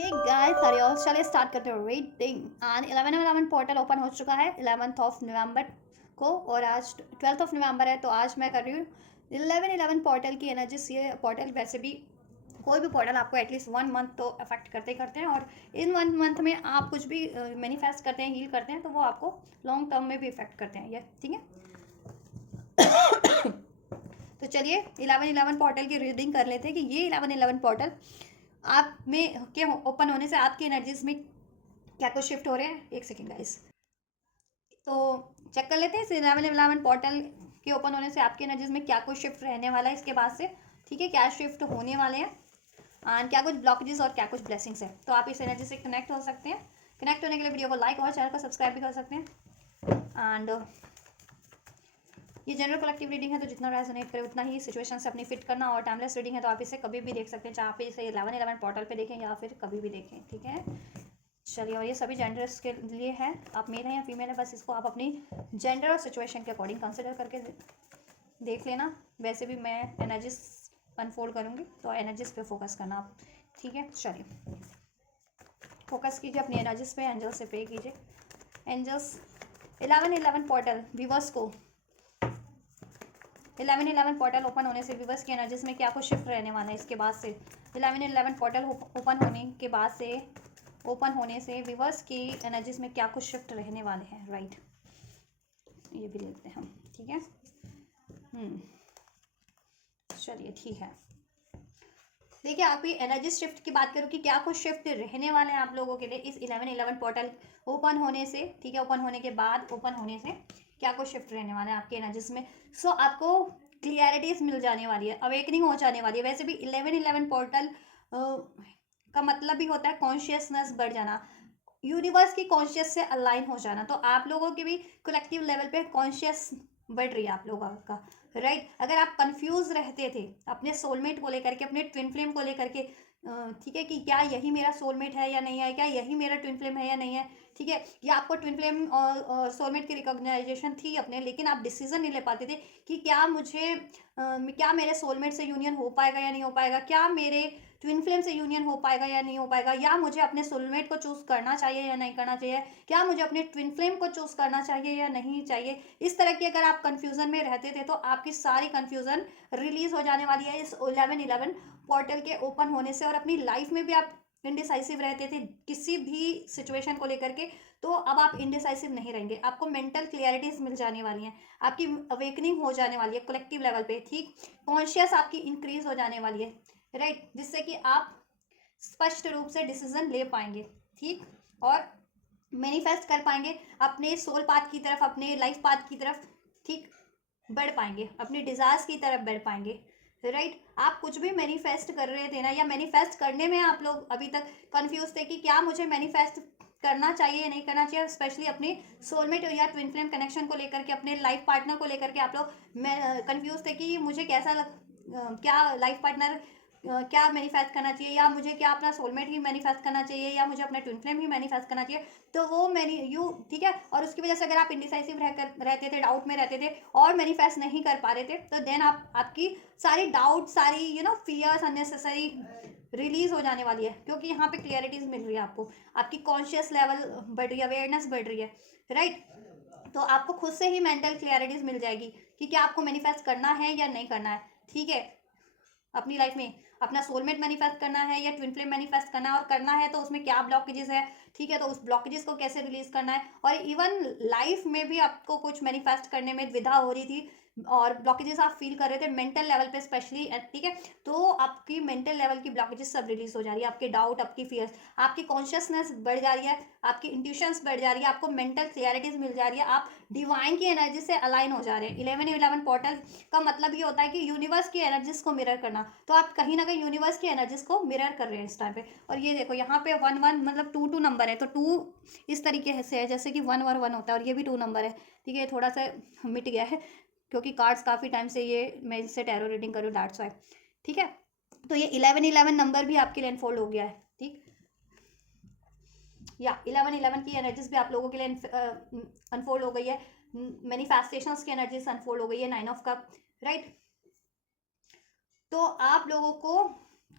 Hey guys Hariom, चलिए start करते हैं रीडिंग। एंड 11/11 पोर्टल ओपन हो चुका है 11th नवंबर को, और आज 12th नवंबर है। तो आज मैं कर रही हूँ 11/11 पोर्टल की एनर्जीज। ये पोर्टल वैसे भी कोई भी पोर्टल आपको एटलीस्ट 1 मंथ तो अफेक्ट करते ही करते हैं, और इन 1 मंथ में आप कुछ भी मैनिफेस्ट करते हैं, हील करते हैं, तो वो आपको लॉन्ग टर्म में भी इफेक्ट करते हैं ये, ठीक है। तो चलिए 11/11 पोर्टल की रीडिंग कर लेते हैं कि ये 11/11 पोर्टल आप में के ओपन होने से आपकी एनर्जीज में क्या कुछ शिफ्ट हो रहे हैं। एक सेकेंड गाइस, तो चेक कर लेते हैं इस 11/11 पोर्टल के ओपन होने से आपकी एनर्जीज में क्या कुछ शिफ्ट रहने वाला है इसके बाद से, ठीक है। क्या शिफ्ट होने वाले हैं एंड क्या कुछ ब्लॉकेजेस और क्या कुछ ब्लेसिंग्स है। तो आप इस एनर्जी से कनेक्ट हो सकते हैं। कनेक्ट होने के लिए वीडियो को लाइक और चैनल को सब्सक्राइब भी कर सकते हैं। एंड ये जनरल कलेक्टिव रीडिंग है, तो जितना रेजोनेट करे उतना ही सिचुएशन से अपनी फिट करना, और टाइमलेस रीडिंग है तो आप इसे कभी भी देख सकते हैं, चाहे आप इसे 11/11 पोर्टल पे देखें या फिर कभी भी देखें, ठीक है। चलिए, और ये सभी जेंडर्स के लिए है, आप मेल हैं या फीमेल है, बस इसको आप अपनी जेंडर और सिचुएशन के अकॉर्डिंग कंसिडर करके देख लेना। वैसे भी मैं एनर्जीज अनफोल्ड करूँगी, तो एनर्जीज पे फोकस करना आप, ठीक है। चलिए फोकस कीजिए अपनी एनर्जीज पे, एंजल्स से पे कीजिए। एंजल्स 11/11 पोर्टल व्यूवर्स को 11/11 पोर्टल ओपन होने से व्यूवर्स की एनर्जीज में क्या कुछ शिफ्ट रहने वाला है इसके बाद से। 11/11 पोर्टल ओपन होने के बाद से व्यूवर्स की एनर्जीज में क्या कुछ शिफ्ट रहने वाले हैं, राइट। ये भी लेते हैं हम, ठीक है। चलिए ठीक है, देखिए आपकी एनर्जी शिफ्ट की बात करूँ कि क्या कुछ शिफ्ट रहने वाले हैं आप लोगों के लिए इस 11/11 पोर्टल ओपन होने से, ठीक है। ओपन होने के बाद, ओपन होने से क्या कुछ शिफ्ट रहने वाले हैं आपकी एनर्जीज में। सो आपको क्लियरिटीज मिल जाने वाली है, अवेकनिंग हो जाने वाली है। वैसे भी 11/11 पोर्टल का मतलब भी होता है कॉन्शियसनेस बढ़ जाना, यूनिवर्स की कॉन्शियस से अलाइन हो जाना। तो आप लोगों की भी कलेक्टिव लेवल पे कॉन्शियस बढ़ रही है आप लोगों का, राइट। अगर आप कंफ्यूज रहते थे अपने सोलमेट को लेकर के, अपने ट्विन फ्लेम को लेकर के, ठीक है, कि क्या यही मेरा सोलमेट है या नहीं है, क्या यही मेरा ट्विन फ्लेम है या नहीं है, ठीक है। या आपको ट्विन फ्लेम और सोलमेट की रिकॉग्नाइजेशन थी अपने, लेकिन आप डिसीजन नहीं ले पाते थे कि क्या मुझे क्या मेरे सोलमेट से यूनियन हो पाएगा या नहीं हो पाएगा, क्या मेरे ट्विन फ्लेम से यूनियन हो पाएगा या नहीं हो पाएगा, या मुझे अपने सोलमेट को चूज करना चाहिए या नहीं करना चाहिए, क्या मुझे अपने ट्विन फ्लेम को चूज करना चाहिए या नहीं चाहिए। इस तरह की अगर आप कंफ्यूजन में रहते थे, तो आपकी सारी कंफ्यूजन रिलीज हो जाने वाली है इस 11/11 पोर्टल के ओपन होने से। और अपनी लाइफ में भी आप इनडिसाइसिव रहते थे किसी भी सिचुएशन को लेकर के, तो अब आप इनडिसाइसिव नहीं रहेंगे। आपको मेंटल क्लियरिटीज मिल जाने वाली हैं, आपकी अवेकनिंग हो जाने वाली है कलेक्टिव लेवल पे, ठीक। कॉन्शियस आपकी इंक्रीज हो जाने वाली है, राइट, जिससे कि आप स्पष्ट रूप से डिसीजन ले पाएंगे, ठीक, और मैनिफेस्ट कर पाएंगे अपने सोल पाथ की तरफ, अपने लाइफ पाथ की तरफ, ठीक, बढ़ पाएंगे, अपनी डिजायर्स की तरफ बढ़ पाएंगे, राइट। आप कुछ भी मैनिफेस्ट कर रहे थे ना, या मैनिफेस्ट करने में आप लोग अभी तक कंफ्यूज थे कि क्या मुझे मैनिफेस्ट करना चाहिए या नहीं करना चाहिए, स्पेशली अपने सोलमेट या ट्विन फ्लेम कनेक्शन को लेकर के, अपने लाइफ पार्टनर को लेकर के आप लोग कंफ्यूज थे कि मुझे क्या लाइफ पार्टनर क्या मैनिफेस्ट करना चाहिए, या मुझे क्या अपना सोलमेट ही मैनिफेस्ट करना चाहिए, या मुझे अपना ट्विन फ्लेम ही मैनिफेस्ट करना चाहिए। तो वो ठीक है। और उसकी वजह से अगर आप इंडिसाइसिव रहते थे, डाउट में रहते थे और मैनिफेस्ट नहीं कर पा रहे थे, तो देन आपकी सारी डाउट, सारी फियर्स अननेसेसरी रिलीज हो जाने वाली है, क्योंकि यहाँ पे क्लियरिटीज मिल रही है आपको, आपकी कॉन्शियस लेवल बढ़ रही है, अवेयरनेस बढ़ रही है, राइट। तो आपको खुद से ही मेंटल क्लियरिटीज मिल जाएगी कि क्या आपको मैनिफेस्ट करना है या नहीं करना है, ठीक है। अपनी लाइफ में अपना सोलमेट मैनिफेस्ट करना है या ट्विन फ्लेम मैनिफेस्ट करना है, और करना है तो उसमें क्या ब्लॉकेजेस है, ठीक है, तो उस ब्लॉकेजेस को कैसे रिलीज करना है। और इवन लाइफ में भी आपको कुछ मैनिफेस्ट करने में द्विधा हो रही थी, और ब्लॉकेजेस आप फील कर रहे थे मेंटल लेवल पे स्पेशली, ठीक है। तो आपकी मेंटल लेवल की ब्लॉकेजेस सब रिलीज हो जा रही है, आपके डाउट, आपकी फियर्स, आपकी कॉन्शियसनेस बढ़ जा रही है, आपकी इंट्यूशंस बढ़ जा रही है, आपको मेंटल क्लियरिटीज मिल जा रही है, आप डिवाइन की एनर्जी से अलाइन हो जा रहे हैं। 11/11 पोर्टल का मतलब ये होता है कि यूनिवर्स की एनर्जीज को मिरर करना। तो आप कहीं ना कहीं यूनिवर्स की एनर्जीज को मिरर कर रहे हैं इस टाइम पे। और ये देखो यहाँ पे 1 1 मतलब 2 2 नंबर है, तो 2 इस तरीके से है जैसे कि 1 और 1 होता है, और ये भी 2 नंबर है, ठीक है। थोड़ा सा मिट गया है क्योंकि कार्ड्स काफ़ी टाइम से ये मैं इससे टैरो रीडिंग करूँ, दैट्स व्हाई, ठीक है। तो ये 11/11 नंबर भी आपके लिए अनफोल्ड हो गया है, ठीक। या 11/11 की एनर्जीज भी आप लोगों के लिए अनफोल्ड हो गई है, मैनिफेस्टेशंस की एनर्जीज अनफोल्ड हो गई है, 9 ऑफ कप, राइट। तो आप लोगों को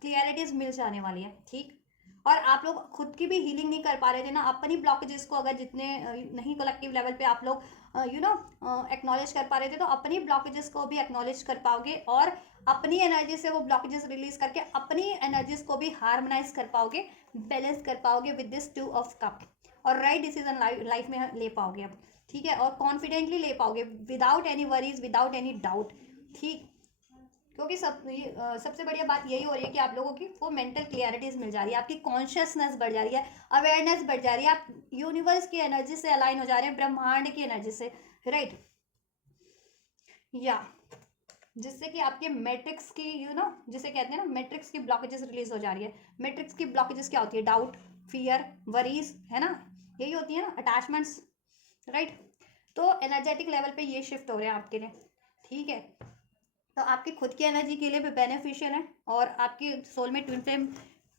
क्लियरिटीज मिल जाने वाली है, ठीक। और आप लोग खुद की भी हीलिंग नहीं कर पा रहे थे ना, अपनी ब्लॉकेजेस को अगर जितने नहीं कलेक्टिव लेवल पे आप लोग एक्नॉलेज कर पा रहे थे, तो अपनी ब्लॉकेजेस को भी एक्नॉलेज कर पाओगे और अपनी एनर्जी से वो ब्लॉकेजेस रिलीज करके अपनी एनर्जीज को भी हार्मोनाइज कर पाओगे, बैलेंस कर पाओगे विद दिस 2 ऑफ कप, और राइट डिसीजन लाइफ में ले पाओगे अब, ठीक है, और कॉन्फिडेंटली ले पाओगे without any worries, without any doubt, ठीक। क्योंकि सबसे बढ़िया बात यही हो रही है कि आप लोगों की वो मेंटल क्लियरिटीज मिल जा रही है, आपकी कॉन्शियसनेस बढ़ जा रही है, अवेयरनेस बढ़ जा रही है, आप यूनिवर्स की एनर्जी से अलाइन हो जा रहे हैं, ब्रह्मांड की एनर्जी से, राइट, या जिससे कि आपके मैट्रिक्स की जिसे कहते हैं ना मैट्रिक्स की ब्लॉकेजेस रिलीज हो जा रही है। मैट्रिक्स की ब्लॉकेजेस क्या होती है? डाउट, फियर, वरीज, है ना, यही होती है ना, अटैचमेंट्स, राइट। तो एनर्जेटिक लेवल पे ये शिफ्ट हो रहे हैं आपके लिए, ठीक है। तो आपकी खुद की एनर्जी के लिए भी बेनिफिशियल है और आपकी सोल में ट्विन फ्लेम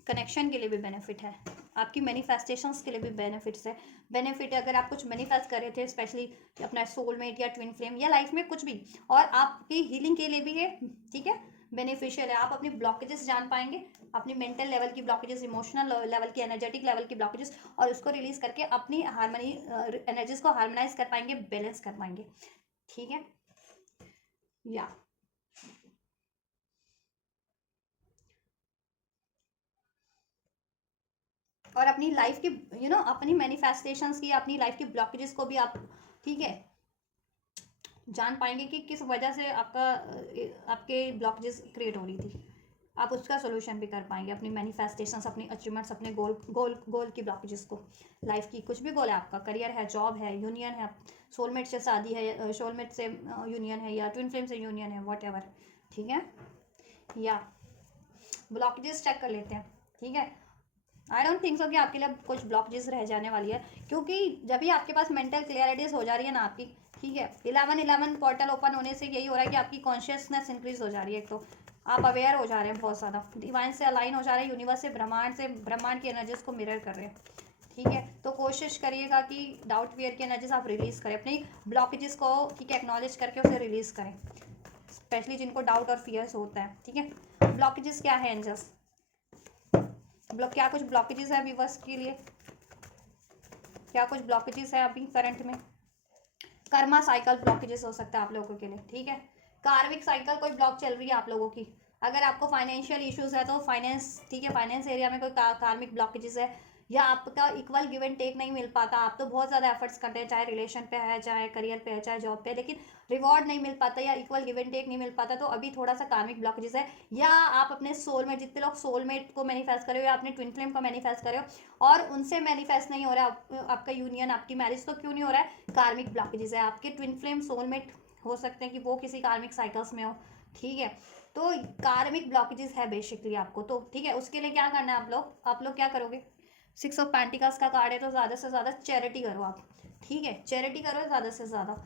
कनेक्शन के लिए भी बेनिफिट है, आपकी मैनिफेस्टेशंस के लिए भी बेनिफिट्स है। बेनिफिट है अगर आप कुछ मैनिफेस्ट कर रहे थे, स्पेशली अपना सोलमेट या ट्विन फ्लेम या लाइफ में कुछ भी, और आपकी हीलिंग के लिए भी है, ठीक है, बेनिफिशियल है। आप अपनी ब्लॉकेजेस जान पाएंगे, अपनी मेंटल लेवल की ब्लॉकेजेस, इमोशनल लेवल की, एनर्जेटिक लेवल की ब्लॉकेजेस, और उसको रिलीज करके अपनी हार्मनी एनर्जीज को हार्मोनाइज कर पाएंगे, बैलेंस कर पाएंगे, ठीक है, या और अपनी लाइफ की अपनी मैनिफेस्टेशंस की, अपनी लाइफ की ब्लॉकेजेस को भी आप, ठीक है, जान पाएंगे कि किस वजह से आपके ब्लॉकेजेस क्रिएट हो रही थी, आप उसका सोल्यूशन भी कर पाएंगे, अपनी मैनिफेस्टेशंस, अपनी अचीवमेंट्स, अपने गोल गोल गोल की ब्लॉकेजेस को, लाइफ की कुछ भी गोल है आपका, करियर है, जॉब है, यूनियन है, सोलमेट से शादी है, सोलमेट से यूनियन है, या ट्विन फ्लेम से यूनियन है, वॉट एवर, ठीक है, या ब्लॉकेजेस चेक कर लेते हैं, ठीक है। आई डोंट थिंक सो कि आपके लिए कुछ ब्लॉकेजेस रह जाने वाली है, क्योंकि जब भी आपके पास मेंटल क्लियरिटीज हो जा रही है ना आपकी, ठीक है, 11-11 पोर्टल ओपन होने से यही हो रहा है कि आपकी कॉन्शियसनेस इंक्रीज हो जा रही है, एक तो आप अवेयर हो जा रहे हैं बहुत ज़्यादा, डिवाइन से अलाइन हो जा रहे हैं, यूनिवर्स से ब्रह्मांड की एनर्जीज को मिरर कर रहे हैं, ठीक है। तो कोशिश करिएगा कि डाउट फियर की एनर्जीज आप रिलीज करें, अपनी ब्लॉकेजेस को, ठीक है, एक्नॉलेज करके उसे रिलीज करें, स्पेशली जिनको डाउट और फियर्स होता है, ठीक है। ब्लॉकेजेस क्या है एंजल्स? क्या कुछ ब्लॉकेजेस है व्यूवर्स के लिए? क्या कुछ ब्लॉकेजेस है अभी करंट में? कर्मा साइकिल ब्लॉकेजेस हो सकता है आप लोगों के लिए, ठीक है। कार्मिक साइकिल कोई ब्लॉक चल रही है आप लोगों की, अगर आपको फाइनेंशियल इश्यूज है तो फाइनेंस, ठीक है, फाइनेंस एरिया में कोई कार्मिक ब्लॉकेजेस है, या आपका इक्वल गिव एंड टेक नहीं मिल पाता, आप तो बहुत ज़्यादा एफर्ट्स करते हैं, चाहे रिलेशन पे है, चाहे करियर पे है, चाहे जॉब पे है, लेकिन रिवॉर्ड नहीं मिल पाता या इक्वल गिव एंड टेक नहीं मिल पाता, तो अभी थोड़ा सा कार्मिक ब्लॉकेजेस है। या आप अपने सोलमेट, जितने लोग सोलमेट को मैनिफेस्ट करे हो या अपने ट्विन फ्लेम को मैनिफेस्ट करे हो और उनसे मैनिफेस्ट नहीं हो रहा है आपका यूनियन, आपकी मैरिज, तो क्यों नहीं हो रहा है? कार्मिक ब्लॉकेजेस है, आपके ट्विन फ्लेम सोलमेट हो सकते हैं कि वो किसी कार्मिक साइकिल्स में हो, ठीक है। तो कार्मिक ब्लॉकेजेस है बेसिकली आपको, तो ठीक है, उसके लिए क्या करना है आप लोग क्या करोगे? 6 ऑफ पेंटिकल्स का कार्ड है, तो ज़्यादा से ज़्यादा चैरिटी करो आप, ठीक है, चैरिटी करो ज़्यादा से ज़्यादा,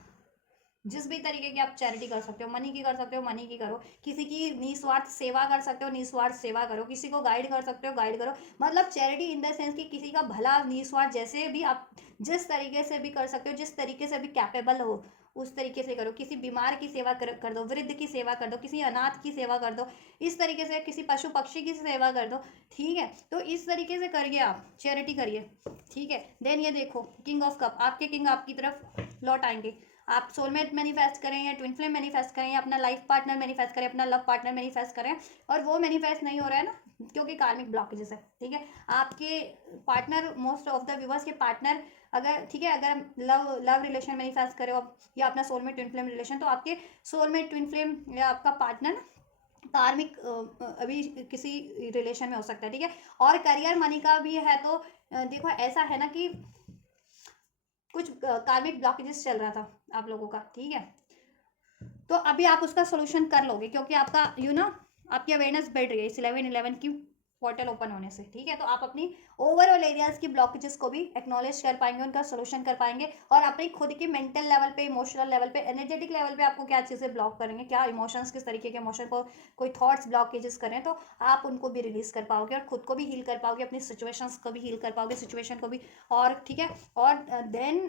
जिस भी तरीके की आप चैरिटी कर सकते हो, मनी की कर सकते हो, मनी की करो, किसी की निस्वार्थ सेवा कर सकते हो, निस्वार्थ सेवा करो, किसी को गाइड कर सकते हो, गाइड करो, मतलब चैरिटी इन द सेंस कि किसी का भला निस्वार्थ, जैसे भी आप जिस तरीके से भी कर सकते हो, जिस तरीके से भी कैपेबल हो उस तरीके से करो, किसी बीमार की सेवा कर दो, वृद्ध की सेवा कर दो, किसी अनाथ की सेवा कर दो, इस तरीके से किसी पशु पक्षी की सेवा कर दो, ठीक है। तो इस तरीके से करिए, आप चैरिटी करिए, ठीक है। देन ये देखो, किंग ऑफ कप, आपके किंग आपकी तरफ लौट आएंगे, आप सोलमेट मैनिफेस्ट करें या ट्विन फ्लेम मैनिफेस्ट करें या अपना लाइफ पार्टनर मैनिफेस्ट करें, अपना लव पार्टनर मैनिफेस्ट करें, और वो मैनिफेस्ट नहीं हो रहा है ना क्योंकि कार्मिक ब्लॉकेजेस है, ठीक है। आपके partner, most of the viewers के पार्टनर, अगर, ठीक है, अगर लव रिलेशन मैनिफेस्ट करे हो या अपना सोलमेट ट्विन फ्लेम रिलेशन, तो आपके सोलमेट ट्विन फ्लेम या आपका पार्टनर कार्मिक अभी किसी रिलेशन में हो सकता है, ठीक है। और करियर मनी का भी है, तो देखो ऐसा है ना कि कुछ कार्मिक ब्लॉकेजेस चल रहा था आप लोगों का, ठीक है। तो अभी आप उसका सोल्यूशन कर लोगे क्योंकि आपका आपकी अवेयरनेस बढ़ रही है इस 11-11 की पोर्टल ओपन होने से, ठीक है। तो आप अपनी ओवरऑल एरियाज की ब्लॉकेजेस को भी एक्नॉलेज कर पाएंगे, उनका सोल्यूशन कर पाएंगे, और अपनी खुद की मेंटल लेवल पे, इमोशनल लेवल पे, एनर्जेटिक लेवल पे आपको क्या चीज़ें ब्लॉक करेंगे, क्या इमोशंस, किस तरीके के इमोशन को, कोई थॉट्स ब्लॉकेजेस करें, तो आप उनको भी रिलीज कर पाओगे और खुद को भी हील कर पाओगे, अपनी सिचुएशंस को भी हील कर पाओगे, सिचुएशन को भी, और ठीक है। और देन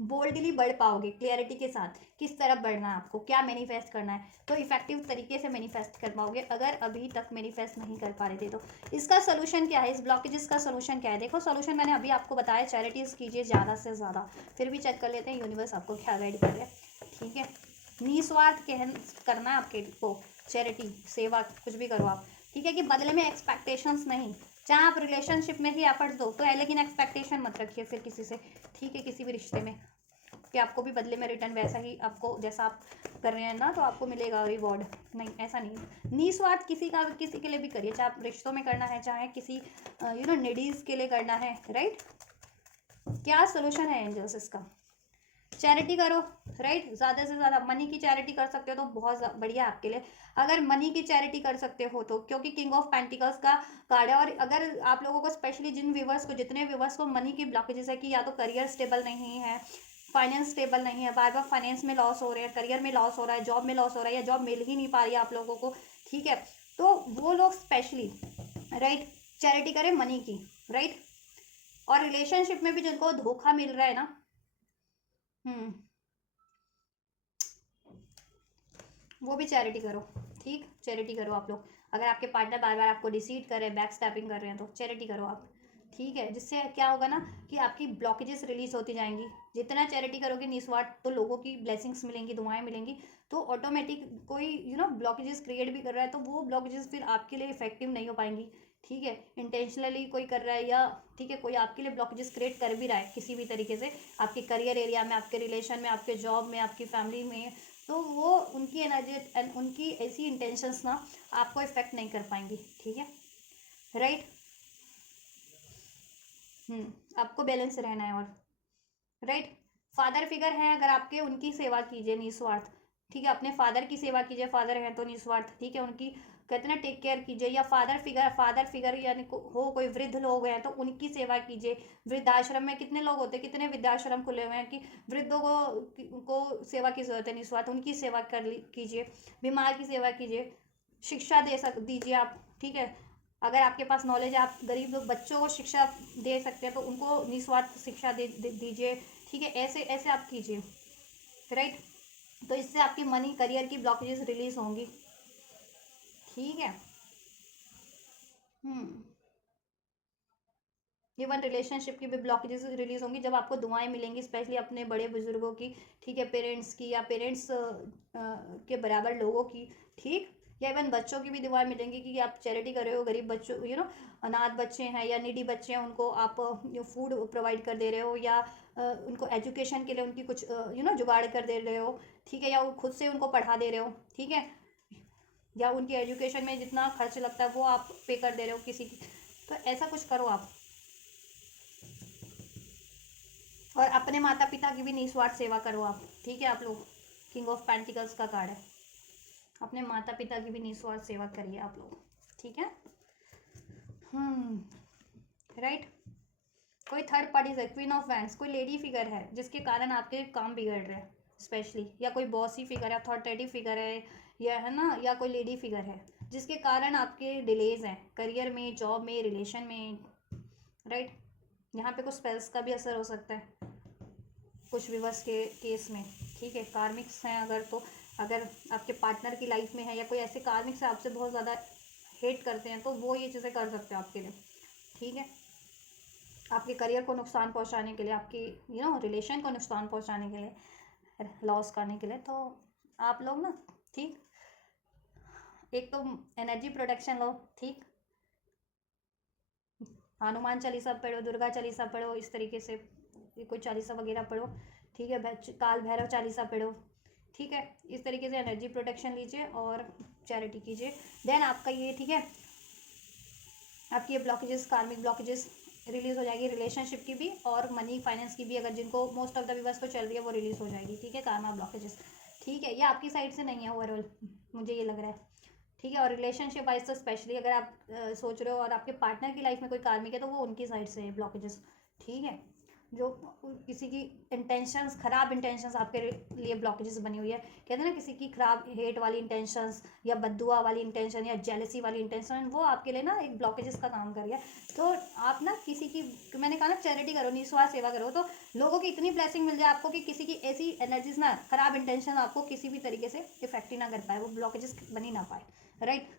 बोल्डली बढ़ पाओगे, क्लियरिटी के साथ किस तरफ बढ़ना है आपको, क्या मैनिफेस्ट करना है, तो इफेक्टिव तरीके से मैनिफेस्ट कर पाओगे अगर अभी तक मैनिफेस्ट नहीं कर पा रहे थे तो। इसका सोल्यूशन क्या है, इस ब्लॉकेजेस का सोल्यूशन क्या है? देखो सोल्यूशन मैंने अभी आपको बताया, चैरिटीज़ कीजिए ज़्यादा से ज़्यादा। फिर भी चेक कर लेते हैं यूनिवर्स आपको क्या गाइड कर रहे हैं, ठीक है। निस्वार्थ करना है आपके को, चैरिटी सेवा कुछ भी करो आप, ठीक है, कि बदले में एक्सपेक्टेशंस नहीं। चाहे आप रिलेशनशिप में ही एफर्ट्स दो तो है, लेकिन एक्सपेक्टेशन मत रखिए फिर किसी से, ठीक है, किसी भी रिश्ते में, कि आपको भी बदले में रिटर्न वैसा ही आपको जैसा आप कर रहे हैं ना तो आपको मिलेगा रिवॉर्ड। नहीं, ऐसा नहीं। निस्वार्थ किसी के लिए भी करिए, चाहे आप रिश्तों में करना है, चाहे किसी नीडीज के लिए करना है, राइट। क्या सोल्यूशन है एंजल्स इसका? चैरिटी करो, राइट। ज़्यादा से ज़्यादा मनी की चैरिटी कर सकते हो तो बहुत बढ़िया है आपके लिए, अगर मनी की चैरिटी कर सकते हो तो, क्योंकि किंग ऑफ पेंटिकल्स का कार्ड है। और अगर आप लोगों को स्पेशली जितने व्यूवर्स को मनी की ब्लॉकेजेस है कि या तो करियर स्टेबल नहीं है, फाइनेंस स्टेबल नहीं है, बार बार फाइनेंस में लॉस हो रहे हैं, करियर में लॉस हो रहा है, जॉब में लॉस हो रहा है, या जॉब मिल ही नहीं पा रही है आप लोगों को, ठीक है, तो वो लोग स्पेशली, राइट, चैरिटी करें मनी की, राइट। और रिलेशनशिप में भी जिनको धोखा मिल रहा है ना, वो भी चैरिटी करो, ठीक, चैरिटी करो आप लोग। अगर आपके पार्टनर बार बार आपको डिसीट कर रहे हैं, बैक स्टैपिंग कर रहे हैं तो चैरिटी करो आप, ठीक है। जिससे क्या होगा ना कि आपकी ब्लॉकेजेस रिलीज होती जाएंगी। जितना चैरिटी करोगे निस्वार्थ तो लोगों की ब्लेसिंग्स मिलेंगी, दुआएं मिलेंगी, तो ऑटोमेटिक कोई ब्लॉकेजेस क्रिएट भी कर रहा है तो वो ब्लॉकेजेस फिर आपके लिए इफेक्टिव नहीं हो पाएंगी, ठीक है। इंटेंशनली कोई कर रहा है या, ठीक है, कोई आपके लिए ब्लॉकेजेस क्रिएट कर भी रहा है किसी भी तरीके से, आपके करियर एरिया में, आपके रिलेशन में, आपके जॉब में, आपकी फैमिली में, तो वो उनकी एनर्जी एंड उनकी ऐसी इंटेंशंस ना आपको इफेक्ट नहीं कर पाएंगी, ठीक है, राइट। आपको बैलेंस रहना है, और राइट, फादर फिगर है अगर आपके, उनकी सेवा कीजिए निस्वार्थ, ठीक है। अपने फादर की सेवा कीजिए, फादर हैं तो निस्वार्थ, ठीक है, उनकी कहते हैं ना टेक केयर कीजिए। या फादर फिगर यानी हो कोई वृद्ध लोग हैं तो उनकी सेवा कीजिए। वृद्धाश्रम में कितने लोग होते हैं, कितने वृद्धाश्रम खुले हुए हैं कि वृद्धों को सेवा की जरूरत है, निस्वार्थ उनकी सेवा कीजिए। बीमार की सेवा कीजिए, शिक्षा दीजिए आप, ठीक है। अगर आपके पास नॉलेज है, आप गरीब लोग बच्चों को शिक्षा दे सकते हैं तो उनको निस्वार्थ शिक्षा दीजिए, ठीक है। ऐसे ऐसे आप कीजिए, राइट। तो इससे आपकी मनी करियर की ब्लॉकेजेस रिलीज होंगी, ठीक है। इवन रिलेशनशिप की भी ब्लॉकेजेस रिलीज होंगी जब आपको दुआएं मिलेंगी, स्पेशली अपने बड़े बुजुर्गों की, ठीक है, पेरेंट्स की या पेरेंट्स के बराबर लोगों की, ठीक। या इवन बच्चों की भी दुआएं मिलेंगी कि आप चैरिटी कर रहे हो, गरीब बच्चों अनाथ बच्चे हैं या नीडी बच्चे हैं, उनको आप फूड प्रोवाइड कर दे रहे हो, या उनको एजुकेशन के लिए उनकी कुछ जुगाड़ कर दे रहे हो, ठीक है, या खुद से उनको पढ़ा दे रहे हो, ठीक है, या उनकी एजुकेशन में जितना खर्च लगता है वो आप पे कर दे रहे हो किसी की, तो ऐसा कुछ करो आप। और अपने माता पिता की भी निस्वार्थ सेवा करो आप, ठीक है। आप लोग किंग ऑफ पेंटिकल्स का कार्ड है, अपने माता पिता की भी निस्वार्थ सेवा करिए आप लोग, ठीक है। राइट। कोई थर्ड पार्टी है, क्वीन ऑफ वैंड्स, कोई लेडी फिगर है जिसके कारण आपके काम बिगड़ रहे हैं स्पेशली, या कोई बॉसी फिगर है, अथॉरिटेटिव फिगर है, या है ना, या कोई लेडी फिगर है जिसके कारण आपके डिलेज हैं करियर में, जॉब में, रिलेशन में, राइट। यहाँ पे कुछ स्पेल्स का भी असर हो सकता है कुछ विवर्स के केस में, ठीक है। कार्मिक्स हैं अगर, तो अगर आपके पार्टनर की लाइफ में है या कोई ऐसे कार्मिक्स है आपसे बहुत ज़्यादा हेट करते हैं तो वो ये चीज़ें कर सकते हो आपके लिए, ठीक है। आपके करियर को नुकसान पहुंचाने के लिए, आपकी रिलेशन को नुकसान पहुंचाने के लिए, लॉस करने के लिए, तो आप लोग ना, ठीक, एक तो एनर्जी प्रोटेक्शन लो, ठीक, हनुमान चालीसा पढ़ो, दुर्गा चालीसा पढ़ो, इस तरीके से कोई चालीसा वगैरह पढ़ो, ठीक है। काल भैरव चालीसा पढ़ो, ठीक है। इस तरीके से एनर्जी प्रोटेक्शन लीजिए और चैरिटी कीजिए, देन आपका ये, ठीक है, आपकी ये ब्लॉकेजेस, कार्मिक ब्लॉकेजेस रिलीज हो जाएगी, रिलेशनशिप की भी और मनी फाइनेंस की भी, अगर जिनको मोस्ट ऑफ द व्यूवर्स को चल रही है वो रिलीज हो जाएगी, ठीक है, कार्मा ब्लॉकेजेस, ठीक है। ये आपकी साइड से नहीं है ओवरऑल, मुझे ये लग रहा है, ठीक है। और रिलेशनशिप वाइज तो स्पेशली अगर आप सोच रहे हो और आपके पार्टनर की लाइफ में कोई कार्मिक है तो वो उनकी साइड से है ब्लॉकेजेस, ठीक है। जो किसी की इंटेंशंस, खराब इंटेंशंस आपके लिए ब्लॉकेजेस बनी हुई है, कहते हैं ना किसी की खराब हेट वाली इंटेंशंस या बद्दुआ वाली इंटेंशन या जेलसी वाली इंटेंशन, वो आपके लिए ना एक ब्लॉकेजेस का काम कर रही है। तो आप ना किसी की, मैंने कहा ना चैरिटी करो, निस्वार्थ सेवा करो, तो लोगों की इतनी ब्लेसिंग मिल जाए आपको कि किसी की ऐसी एनर्जीज ना, खराब इंटेंशन आपको किसी भी तरीके से इफेक्ट ही ना कर पाए, वो ब्लॉकेजेस बन ही ना पाए, राइट।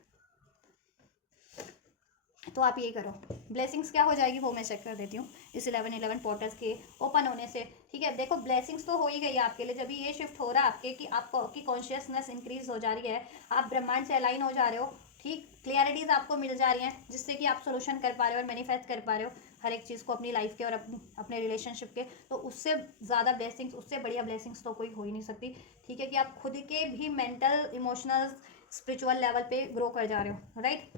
तो आप ये करो, ब्लेसिंग्स क्या हो जाएगी वो मैं चेक कर देती हूँ इस 11-11 पोर्टल्स के ओपन होने से। ठीक है, देखो ब्लेसिंग्स तो हो ही गई आपके लिए, जब ये शिफ्ट हो रहा है आपके कि आपकी कॉन्शियसनेस इंक्रीज हो जा रही है, आप ब्रह्मांड से अलाइन हो जा रहे हो, ठीक, क्लियरिटीज आपको मिल जा रही हैं जिससे कि आप सोल्यूशन कर पा रहे हो और मैनिफेस्ट कर पा रहे हो हर एक चीज़ को अपनी लाइफ के और अपने रिलेशनशिप के। तो उससे ज़्यादा ब्लेसिंग्स, उससे बढ़िया ब्लेसिंग्स तो कोई हो ही नहीं सकती। ठीक है, कि आप खुद के भी मेंटल, इमोशनल, स्पिरिचुअल लेवल पे ग्रो कर जा रहे हो, राइट,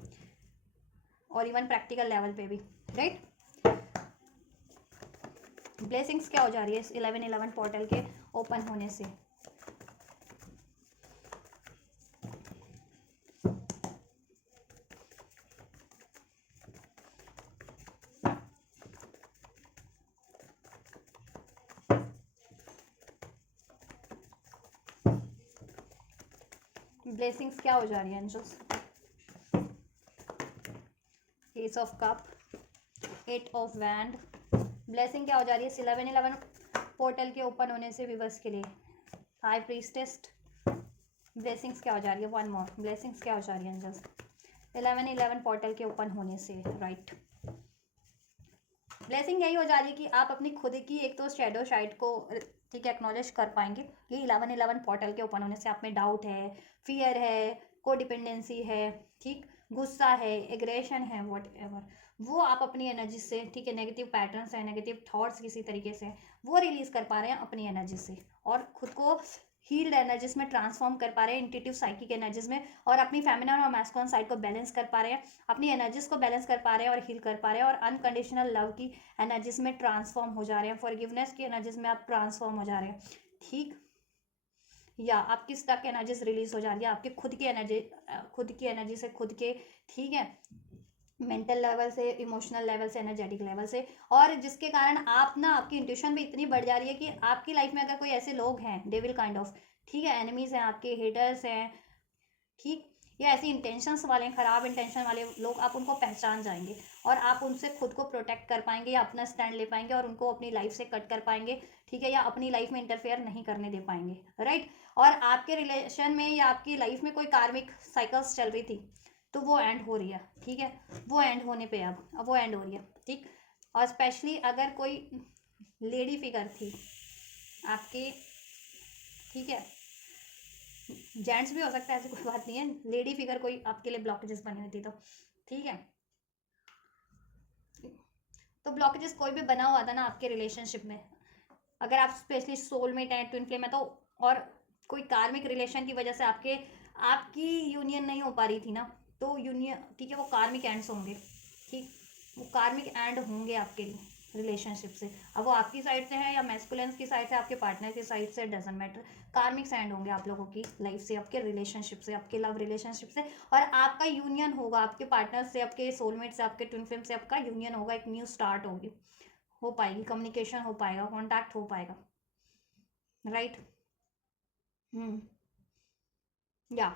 और इवन प्रैक्टिकल लेवल पे भी, राइट। ब्लेसिंग्स क्या हो जा रही है इस 11-11 पोर्टल के ओपन होने से? ब्लेसिंग्स क्या हो जा रही है angels? Ace of cup, 8 of wand. Blessing क्या हो जा रही है इस 11-11 पोर्टल के ओपन होने से व्यूअर्स के लिए? High priestess. ब्लेसिंग्स क्या हो जा रही है? वन मोर, ब्लेसिंग्स क्या हो जा रही है एंजल्स 11-11 पोर्टल के ओपन होने से? राइट, ब्लेसिंग यही हो जा रही है कि आप अपनी खुद की एक तो शेडो साइड को, ठीक है, एक्नॉलेज कर पाएंगे कि 11-11 पोर्टल के ओपन होने से आप में डाउट है, फियर है, कोडिपेंडेंसी है, ठीक, गुस्सा है, एग्रेशन है, वॉट एवर, वो आप अपनी एनर्जी से, ठीक है, नेगेटिव पैटर्न्स है, नेगेटिव थॉट्स किसी तरीके से, वो रिलीज कर पा रहे हैं अपनी एनर्जी से और खुद को हील्ड एनर्जीज में ट्रांसफॉर्म कर पा रहे हैं, इंट्यूटिव साइकिक एनर्जीज में, और अपनी फेमिनिन और मैस्कुलिन साइड को बैलेंस कर पा रहे हैं, अपनी एनर्जीज को बैलेंस कर पा रहे हैं और हील कर पा रहे हैं, और अनकंडीशनल लव की एनर्जीज में ट्रांसफॉर्म हो जा रहे हैं, फॉरगिवनेस की एनर्जीज में आप ट्रांसफॉर्म हो जा रहे हैं, ठीक, या आपकी स्टक एनर्जीज रिलीज हो जा रही है, आपके खुद की एनर्जी, खुद की एनर्जी से खुद के, ठीक है, मेंटल लेवल से, इमोशनल लेवल से, एनर्जेटिक लेवल से, और जिसके कारण आप ना, आपकी इंट्यूशन भी इतनी बढ़ जा रही है कि आपकी लाइफ में अगर कोई ऐसे लोग हैं, डेविल काइंड ऑफ, ठीक है, एनिमीज हैं, आपके हेटर्स हैं, ठीक, या ऐसी इंटेंशंस वाले, खराब इंटेंशन वाले लोग, आप उनको पहचान जाएंगे और आप उनसे खुद को प्रोटेक्ट कर पाएंगे या अपना स्टैंड ले पाएंगे और उनको अपनी लाइफ से कट कर पाएंगे, ठीक है, या अपनी लाइफ में इंटरफेयर नहीं करने दे पाएंगे, राइट। और आपके रिलेशन में या आपकी लाइफ में कोई कार्मिक साइकिल्स चल रही थी तो वो एंड हो रही है, ठीक है, वो एंड होने पे अब वो एंड हो रही है, ठीक। और स्पेशली अगर कोई लेडी फिगर थी आपके, ठीक है, जेंट्स भी हो सकता है, ऐसी कोई बात नहीं है, लेडी फिगर कोई आपके लिए ब्लॉकेजेस बनी हुई थी तो, ठीक है, तो ब्लॉकेजेस कोई भी बना हुआ था ना आपके रिलेशनशिप में, अगर आप स्पेशली सोलमेट हैं, ट्विन फ्लेम है, तो और कोई कार्मिक रिलेशन की वजह से आपकी यूनियन नहीं हो पा रही थी ना, तो यूनियन, ठीक है, वो कार्मिक एंड्स होंगे, ठीक, वो कार्मिक एंड होंगे आपके रिलेशनशिप से, अब वो आपकी साइड से है या मैस्कुलिन्स की साइड से, आपके पार्टनर की साइड से, डजेंट मैटर, कार्मिक एंड होंगे आप लोगों की लाइफ से, आपके रिलेशनशिप से, आपके लव रिलेशनशिप से, और आपका यूनियन होगा आपके पार्टनर से, आपके सोलमेट से, आपके ट्विन फ्लेम से, आपका यूनियन होगा, एक न्यू स्टार्ट होगी, हो पाएगी, कम्युनिकेशन हो पाएगा, कॉन्टैक्ट हो पाएगा, राइट। या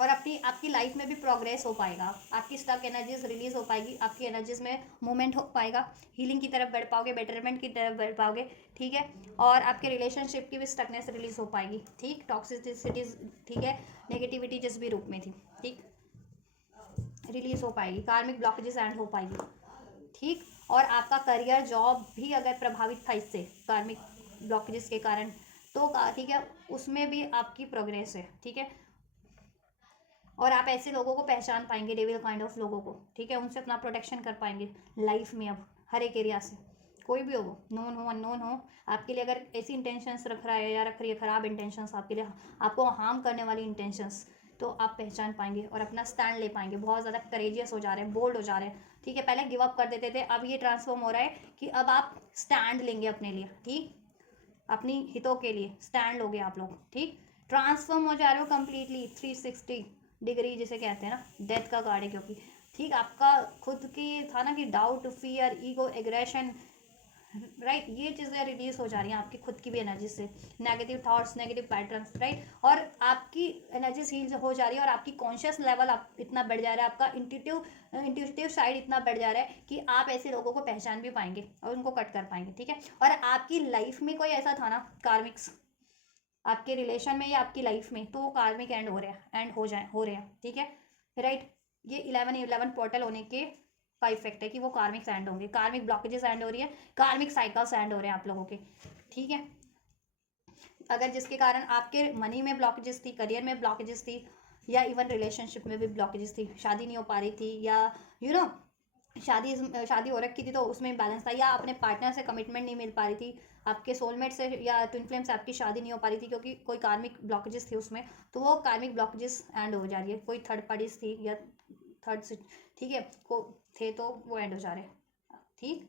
और अपनी आपकी लाइफ में भी प्रोग्रेस हो पाएगा, आपकी स्टक एनर्जीज रिलीज हो पाएगी, आपकी एनर्जीज में मूवमेंट हो पाएगा, हीलिंग की तरफ बढ़ पाओगे, बेटरमेंट की तरफ बढ़ पाओगे, ठीक है, और आपके रिलेशनशिप की भी स्टकनेस रिलीज हो पाएगी, ठीक, टॉक्सिसिटीज, ठीक है, नेगेटिविटी जिस भी रूप में थी, ठीक, रिलीज हो पाएगी, कार्मिक ब्लॉकेजेस एंड हो पाएगी, ठीक, और आपका करियर, जॉब भी अगर प्रभावित था इससे, कार्मिक ब्लॉकेजेस के कारण, तो ठीक है, उसमें भी आपकी प्रोग्रेस है, ठीक है, और आप ऐसे लोगों को पहचान पाएंगे, डेविल काइंड ऑफ लोगों को, ठीक है, उनसे अपना प्रोटेक्शन कर पाएंगे लाइफ में, अब हर एक एरिया से, कोई भी हो, नोन हो, अननोन हो, आपके लिए अगर ऐसी इंटेंशंस रख रहा है या रख रही है, खराब इंटेंशंस आपके लिए, आपको हार्म करने वाली इंटेंशंस, तो आप पहचान पाएंगे और अपना स्टैंड ले पाएंगे, बहुत ज़्यादा करेजियस हो जा रहे हैं, बोल्ड हो जा रहे हैं, ठीक है, पहले गिव अप कर देते थे, अब ये ट्रांसफॉर्म हो रहा है कि अब आप स्टैंड लेंगे अपने लिए, ठीक, अपनी हितों के लिए स्टैंड लोगे आप लोग, ठीक, ट्रांसफॉर्म हो जा रहे हो कंप्लीटली 360 डिग्री जिसे कहते हैं ना, डेथ का कार्ड है, क्योंकि ठीक, आपका खुद की था ना कि doubt, fear, ego, aggression, right, ये चीज़ें रिलीज हो जा रही हैं आपकी खुद की भी एनर्जी से, negative thoughts, negative patterns, right, और आपकी एनर्जी हील हो जा रही है और आपकी कॉन्शियस लेवल आप इतना बढ़ जा रहा है, आपका इंट्यूटिव साइड इतना बढ़ जा रहा है कि आप ऐसे लोगों को पहचान भी पाएंगे और उनको कट कर पाएंगे, ठीक है। और आपकी लाइफ में कोई ऐसा था ना कार्मिक्स, आपके रिलेशन में या आपकी लाइफ में, तो वो कार्मिक एंड हो रहे हैं, एंड हो रहे हैं, ठीक है, राइट। ये 11-11 पोर्टल होने के का इफेक्ट है कि वो कार्मिक एंड होंगे, कार्मिक ब्लॉकेजेस एंड हो रही है, कार्मिक साइकिल्स एंड हो रहे हैं आप लोगों के, ठीक है। अगर जिसके कारण आपके मनी में ब्लॉकेजेस थी, करियर में ब्लॉकेजेस थी, या इवन रिलेशनशिप में भी ब्लॉकेजेस थी, शादी नहीं हो पा रही थी, या यू नो शादी शादी हो रखी थी तो उसमें बैलेंस था, या अपने पार्टनर से कमिटमेंट नहीं मिल पा रही थी, आपके सोलमेट से या ट्विन फ्लेम से आपकी शादी नहीं हो पा रही थी क्योंकि कोई कार्मिक ब्लॉकेजेस थी उसमें, तो वो कार्मिक ब्लॉकेजेस एंड हो जा रही है। कोई थर्ड पार्टीज थी या थर्ड से, ठीक है, को थे तो वो एंड हो जा रहे हैं, ठीक,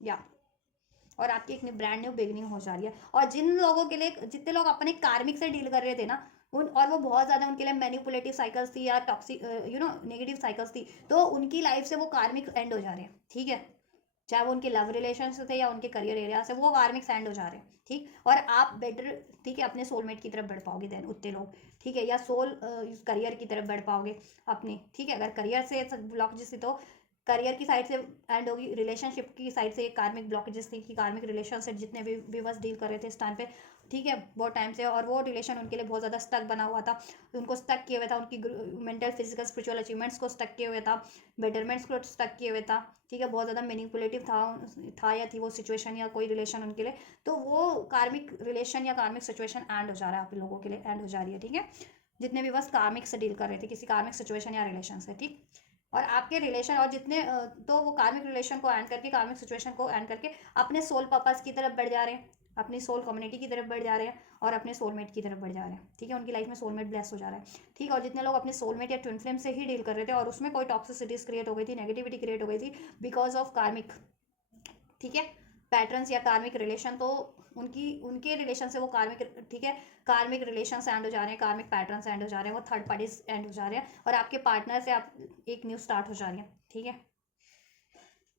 या और आपकी एक ब्रांड न्यू बिगनिंग हो जा रही है। और जिन लोगों के लिए, जितने लोग अपने कार्मिक से डील कर रहे थे ना, उन और वो बहुत ज़्यादा उनके लिए मैनिपुलेटिव साइकिल्स थी या टॉक्सिक नेगेटिव साइकिल्स थी, तो उनकी लाइफ से वो कार्मिक एंड हो जा रहे हैं, ठीक है, चाहे वो उनके लव रिलेशन से थे या उनके करियर एरिया से, वो कार्मिक एंड हो जा रहे हैं, ठीक। और आप बेटर, ठीक है, अपने सोलमेट की तरफ बढ़ पाओगे देन उतने लोग, ठीक है, या सोल करियर की तरफ बढ़ पाओगे अपने, ठीक है। अगर करियर से ब्लॉकेजेस थी तो करियर की साइड से एंड होगी, रिलेशनशिप की साइड से एक कार्मिक ब्लॉकेजेस थी कि कार्मिक रिलेशन से जितने भी व्यूवर्स डील कर रहे थे इस टाइम पे, ठीक है, बहुत टाइम से, और वो रिलेशन उनके लिए बहुत ज़्यादा स्टक बना हुआ था, उनको स्टक किए हुए था, उनकी मेंटल फिजिकल स्पिरिचुअल अचीवमेंट्स को स्टक किए हुए था, बेटरमेंट्स को स्टक किए हुए था, ठीक है, बहुत ज़्यादा मैनिपुलेटिव था या थी वो सिचुएशन या कोई रिलेशन उनके लिए, तो वो कार्मिक रिलेशन या कार्मिक सिचुएशन एंड हो जा रहा है आप लोगों के लिए, एंड हो जा रही है, ठीक है, जितने भी बस कार्मिक से डील कर रहे थे किसी कार्मिक सिचुएशन या रिलेशन से, ठीक। और आपके रिलेशन और जितने तो वो कार्मिक रिलेशन को एंड करके, कार्मिक सिचुएशन को एंड करके अपने सोल पर्पस की तरफ बढ़ जा रहे हैं, अपनी सोल कम्युनिटी की तरफ बढ़ जा रहे हैं और अपने सोलमेट की तरफ बढ़ जा रहे हैं, ठीक है, उनकी लाइफ में सोलमेट ब्लेस हो जा रहा है, ठीक। और जितने लोग अपने सोलमेट या ट्विन फ्लेम से ही डील कर रहे थे और उसमें कोई टॉक्सिसिटीज क्रिएट हो गई थी, नेगेटिविटी क्रिएट हो गई थी बिकॉज ऑफ कार्मिक, ठीक है, पैटर्न्स या कार्मिक रिलेशन, तो उनकी उनके रिलेशन से वो कार्मिक, ठीक है, कार्मिक रिलेशन एंड हो जा रहे हैं, कार्मिक पैटर्न एंड हो जा रहे हैं, वो थर्ड पार्टीज एंड हो जा रहे हैं और आपके पार्टनर से आप एक न्यू स्टार्ट हो जा रही है, ठीक है।